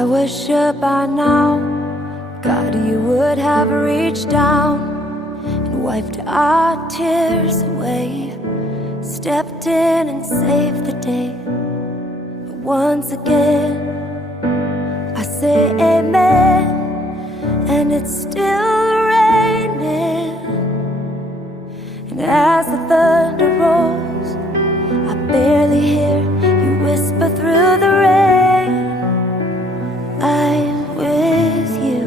I was sure by now, God, you would have reached down and wiped our tears away, stepped in and saved the day. But once again, I say amen, and it's still raining. And as the thunder rolls, I barely hear you whisper through the rain, I'm with you.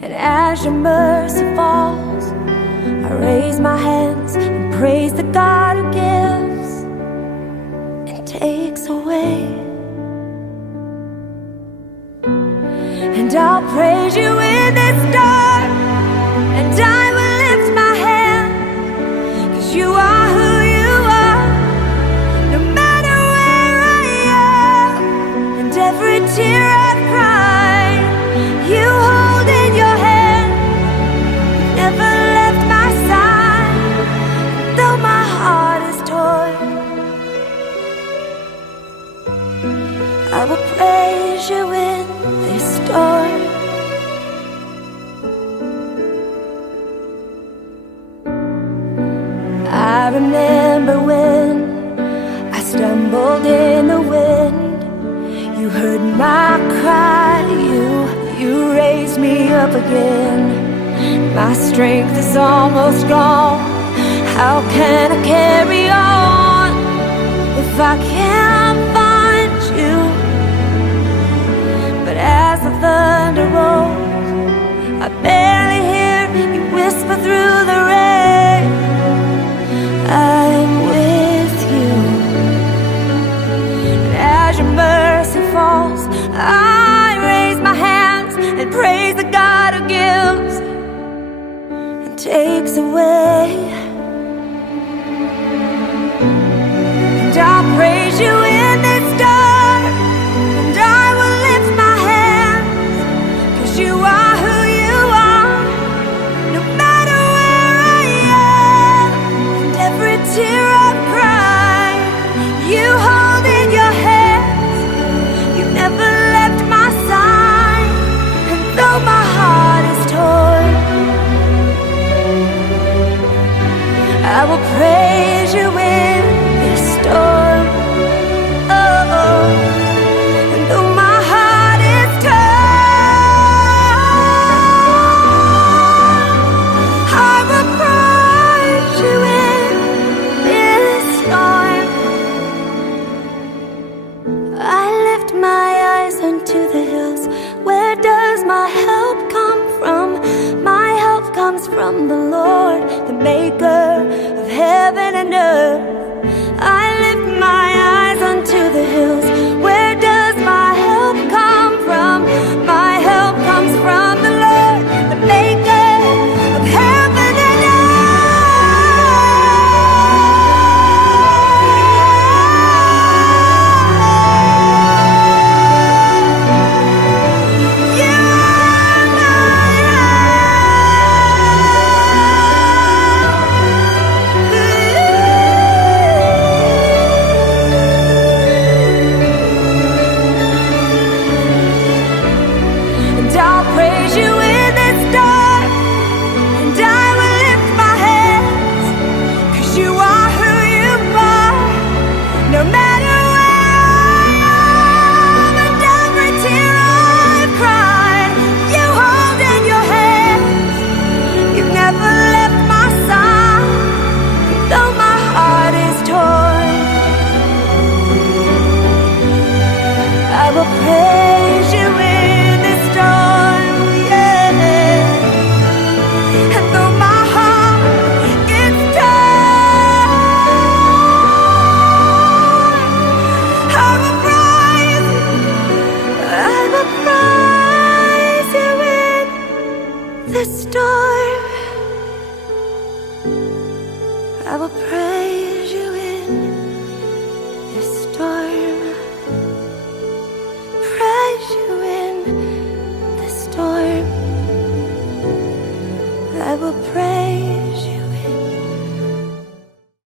And as your mercy falls, I raise my hands and praise the God who gives and takes away. And I'll praise you in this dark, and I will lift my hand, 'cause you are who you are, no matter where I am. And every tear I've cried, you hold in your hand. You've never left my side, though my heart is torn. I will praise you in this storm. I remember when I stumbled in the wind. You heard my cry, you raised me up again. My strength is almost gone. How can I carry on if I can't find you? But as the thunder rolls, I barely hear you whisper through the rain, I'm with you. And as your mercy falls, I raise my hands and praise the God who gives and takes away. And I'll praise you in this dark, and I will lift my hands, 'cause you are who you are, no matter where I am. And every tear I've cried, you hold in your hands. You never left my side, and though my heart is torn, I will praise you in this storm. Oh, and though my heart is torn, I will praise you in this storm. I lift my eyes unto the hills. Where does my help come from? My help comes from the Lord, the maker of heaven and earth. I lift my eyes unto the hills. Where does my help come from? My help comes from the Lord, the maker of heaven and earth. You are my and I'll praise you in this dark, and I will lift my hands, 'cause you are who you are, no matter where I am. And every tear I've cried, you hold in your hands. You've never left my side, though my heart is torn. I will pray